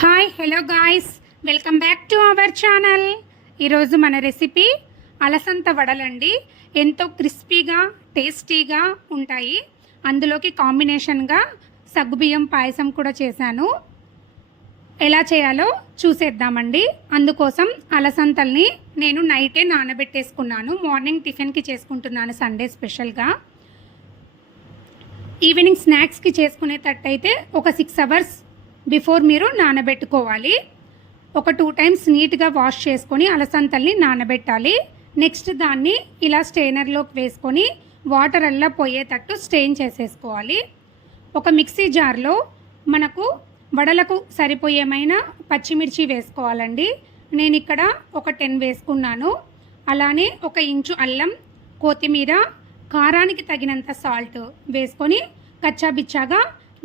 Hi hello guys, welcome back to our channel. ఈరోజు మన recipe అలసంద వడలండి. ఎంతో క్రిస్పీగా టేస్టీగా ఉంటాయి. అందులోకి కాంబినేషన్గా సగ్గుబియ్యం పాయసం కూడా చేశాను. ఎలా చేయాలో చూసేద్దామండి. అందుకోసం అలసందల్ని నేను నైటే నానబెట్టేసుకున్నాను. మార్నింగ్ టిఫిన్కి చేసుకుంటున్నాను, సండే స్పెషల్గా. ఈవినింగ్ స్నాక్స్కి చేసుకునేటట్టయితే ఒక 6 అవర్స్ బిఫోర్ మీరు నానబెట్టుకోవాలి. ఒక 2 టైమ్స్ నీట్గా వాష్ చేసుకొని అలసందల్ని నానబెట్టాలి. నెక్స్ట్ దాన్ని ఇలా స్ట్రెయినర్లోకి వేసుకొని వాటర్ అల్లా పోయేటట్టు స్ట్రెయిన్ చేసేసుకోవాలి. ఒక మిక్సీ జార్లో మనకు వడలకు సరిపోయేమైనా పచ్చిమిర్చి వేసుకోవాలండి. నేను ఇక్కడ ఒక 10 వేసుకున్నాను. అలానే 1 ఇంచు అల్లం, కొత్తిమీర, కారానికి తగినంత సాల్ట్ వేసుకొని కచ్చాబిచ్చాగా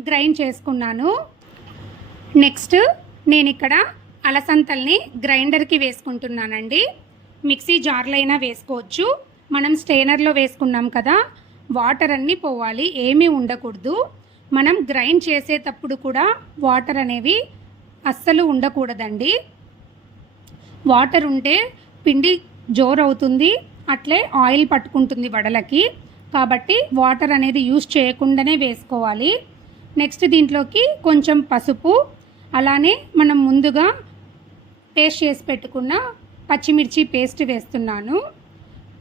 గ్రైండ్ చేసుకున్నాను. నెక్స్ట్ నేను ఇక్కడ అలసందల్ని గ్రైండర్కి వేసుకుంటున్నానండి. మిక్సీ జార్లో అయినా వేసుకోవచ్చు. మనం స్ట్రెయినర్లో వేసుకున్నాం కదా, వాటర్ అన్నీ పోవాలి, ఏమీ ఉండకూడదు. మనం గ్రైండ్ చేసేటప్పుడు కూడా వాటర్ అనేవి అస్సలు ఉండకూడదండి. వాటర్ ఉంటే పిండి జోరవుతుంది, అట్లే ఆయిల్ పట్టుకుంటుంది వడలకి. కాబట్టి వాటర్ అనేది యూజ్ చేయకుండానే వేసుకోవాలి. నెక్స్ట్ దీంట్లోకి కొంచెం పసుపు, అలానే మనం ముందుగా పేస్ట్ చేసి పెట్టుకున్న పచ్చిమిర్చి పేస్ట్ వేస్తున్నాను.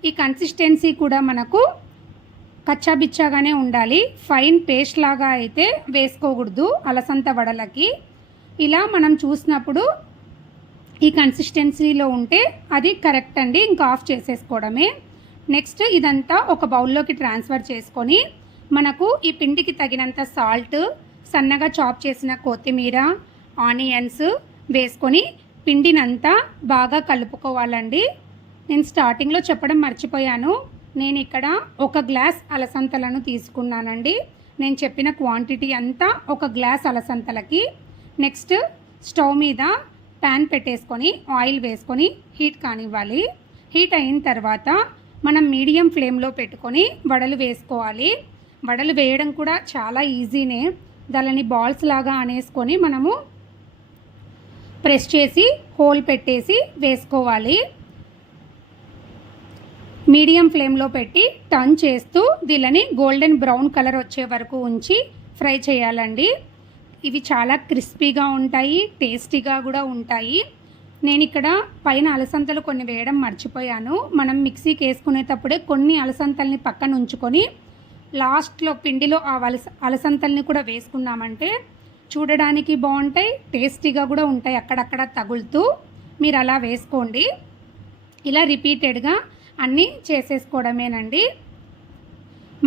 ఈ కన్సిస్టెన్సీ కూడా మనకు కచ్చాబిచ్చాగానే ఉండాలి. ఫైన్ పేస్ట్ లాగా అయితే వేసుకోకూడదు అలసంద వడలకి. ఇలా మనం చూసినప్పుడు ఈ కన్సిస్టెన్సీలో ఉంటే అది కరెక్ట్ అండి. ఇంకా ఆఫ్ చేసేసుకోవడమే. నెక్స్ట్ ఇదంతా ఒక బౌల్లోకి ట్రాన్స్ఫర్ చేసుకొని మనకు ఈ పిండికి తగినంత సాల్ట్, సన్నగా చాప్ చేసిన కొత్తిమీర, ఆనియన్స్ వేసుకొని పిండినంతా బాగా కలుపుకోవాలండి. నేను స్టార్టింగ్లో చెప్పడం మర్చిపోయాను. నేను ఇక్కడ 1 గ్లాస్ అలసందలను తీసుకున్నానండి. నేను చెప్పిన క్వాంటిటీ అంతా 1 గ్లాస్ అలసందలకి. నెక్స్ట్ స్టవ్ మీద ప్యాన్ పెట్టేసుకొని ఆయిల్ వేసుకొని హీట్ కానివ్వాలి. హీట్ అయిన తర్వాత మనం మీడియం ఫ్లేమ్లో పెట్టుకొని వడలు వేసుకోవాలి. వడలు వేయడం కూడా చాలా ఈజీనే. దానిని బాల్స్ లాగా అనేసుకొని మనము ప్రెస్ చేసి హోల్ పెట్టేసి వేసుకోవాలి. మీడియం ఫ్లేమ్లో పెట్టి టర్న్ చేస్తూ దీనిని గోల్డెన్ బ్రౌన్ కలర్ వచ్చే వరకు ఉంచి ఫ్రై చేయాలండి. ఇవి చాలా క్రిస్పీగా ఉంటాయి, టేస్టీగా కూడా ఉంటాయి. నేను ఇక్కడ పైన అలసందలు కొన్ని వేయడం మర్చిపోయాను. మనం మిక్సీకి వేసుకునేటప్పుడే కొన్ని అలసందల్ని పక్కన ఉంచుకొని లాస్ట్లో పిండిలో ఆ అలసందల్ని కూడా వేసుకున్నామంటే చూడడానికి బాగుంటాయి, టేస్టీగా కూడా ఉంటాయి. అక్కడక్కడ తగులుతూ మీరు అలా వేసుకోండి. ఇలా రిపీటెడ్గా అన్నీ చేసేసుకోవడమేనండి.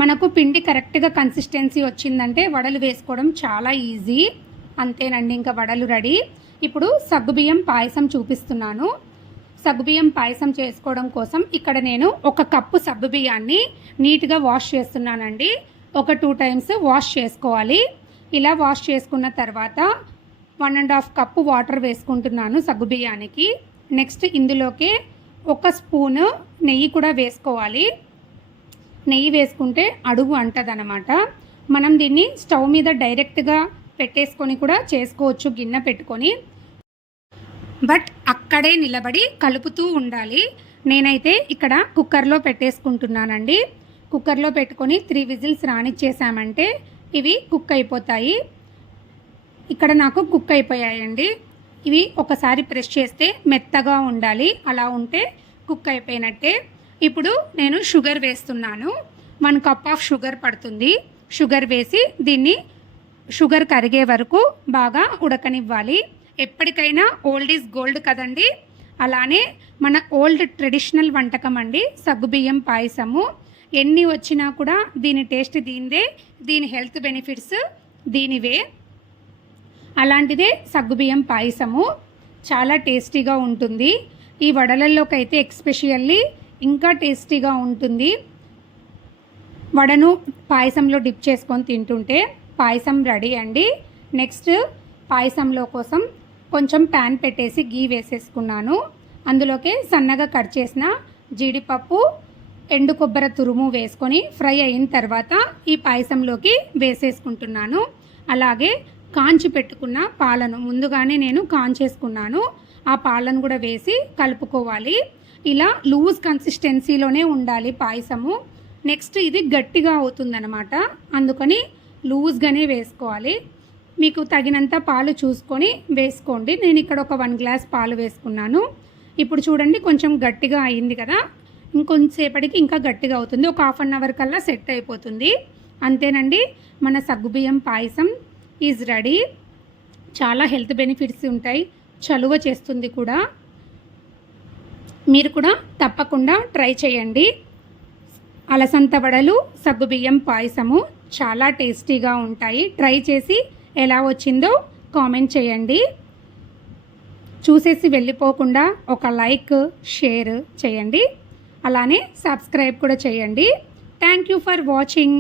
మనకు పిండి కరెక్ట్గా కన్సిస్టెన్సీ వచ్చిందంటే వడలు వేసుకోవడం చాలా ఈజీ. అంతేనండి, ఇంకా వడలు రెడీ. ఇప్పుడు సగ్గుబియ్యం పాయసం చూపిస్తున్నాను. సగ్గుబియ్యం పాయసం చేసుకోవడం కోసం ఇక్కడ నేను 1 కప్పు సగ్గుబియ్యాన్ని నీట్గా వాష్ చేస్తున్నానండి. ఒక 2 టైమ్స్ వాష్ చేసుకోవాలి. ఇలా వాష్ చేసుకున్న తర్వాత 1.5 కప్పు వాటర్ వేసుకుంటున్నాను సగ్గుబియ్యానికి. నెక్స్ట్ ఇందులోకి 1 స్పూను నెయ్యి కూడా వేసుకోవాలి. నెయ్యి వేసుకుంటే అడుగు అంటదనమాట. మనం దీన్ని స్టవ్ మీద డైరెక్ట్గా పెట్టేసుకొని కూడా చేసుకోవచ్చు, గిన్నె పెట్టుకొని. బట్ అక్కడే నిలబడి కలుపుతూ ఉండాలి. నేనైతే ఇక్కడ కుక్కర్లో పెట్టేసుకుంటున్నానండి. కుక్కర్లో పెట్టుకొని 3 విజిల్స్ రానిచ్చేసామంటే ఇవి కుక్ అయిపోతాయి. ఇక్కడ నాకు కుక్ అయిపోయాయండి. ఇవి ఒకసారి ప్రెస్ చేస్తే మెత్తగా ఉండాలి, అలా ఉంటే కుక్ అయిపోయినట్టే. ఇప్పుడు నేను షుగర్ వేస్తున్నాను. 1 కప్ ఆఫ్ షుగర్ పడుతుంది. షుగర్ వేసి దీన్ని షుగర్ కరిగే వరకు బాగా ఉడకనివ్వాలి. ఎప్పటికైనా ఓల్డ్ ఈజ్ గోల్డ్ కదండి. అలానే మన ఓల్డ్ ట్రెడిషనల్ వంటకం అండి సగ్గుబియ్యం పాయసము. ఎన్ని వచ్చినా కూడా దీని టేస్ట్ దీనిదే, దీని హెల్త్ బెనిఫిట్స్ దీనివే. అలాంటిదే సగ్గుబియ్యం పాయసము. చాలా టేస్టీగా ఉంటుంది. ఈ వడలల్లోకి అయితే ఎక్స్పెషల్లీ ఇంకా టేస్టీగా ఉంటుంది. వడను పాయసంలో డిప్ చేసుకొని తింటుంటే పాయసం రెడీ అండి. నెక్స్ట్ పాయసంలో కోసం కొంచెం ప్యాన్ పెట్టేసి గీ వేసేసుకున్నాను. అందులోకి సన్నగా కట్ చేసిన జీడిపప్పు, ఎండు కొబ్బరి తురుము వేసుకొని ఫ్రై అయిన తర్వాత ఈ పాయసంలోకి వేసేసుకుంటున్నాను. అలాగే కాంచి పెట్టుకున్న పాలను ముందుగానే నేను కాంచేసుకున్నాను. ఆ పాలను కూడా వేసి కలుపుకోవాలి. ఇలా లూజ్ కన్సిస్టెన్సీలోనే ఉండాలి పాయసము. నెక్స్ట్ ఇది గట్టిగా అవుతుందన్నమాట, అందుకని లూజ్గానే వేసుకోవాలి. మీకు తగినంత పాలు చూసుకొని వేసుకోండి. నేను ఇక్కడ ఒక 1 గ్లాస్ పాలు వేసుకున్నాను. ఇప్పుడు చూడండి కొంచెం గట్టిగా అయింది కదా, ఇంకొంచెంసేపటికి ఇంకా గట్టిగా అవుతుంది. ఒక హాఫ్ అన్ అవర్ కల్లా సెట్ అయిపోతుంది. అంతేనండి, మన సగ్గుబియ్యం పాయసం ఈజ్ రెడీ. చాలా హెల్త్ బెనిఫిట్స్ ఉంటాయి, చలువ చేస్తుంది కూడా. మీరు కూడా తప్పకుండా ట్రై చేయండి. అలసంద వడలు, సగ్గుబియ్యం పాయసము చాలా టేస్టీగా ఉంటాయి. ట్రై చేసి ఎలా వచ్చిందో కామెంట్ చేయండి. చూసేసి వెళ్ళిపోకుండా ఒక లైక్, షేర్ చేయండి. అలానే సబ్స్క్రైబ్ కూడా చేయండి. Thank you for watching.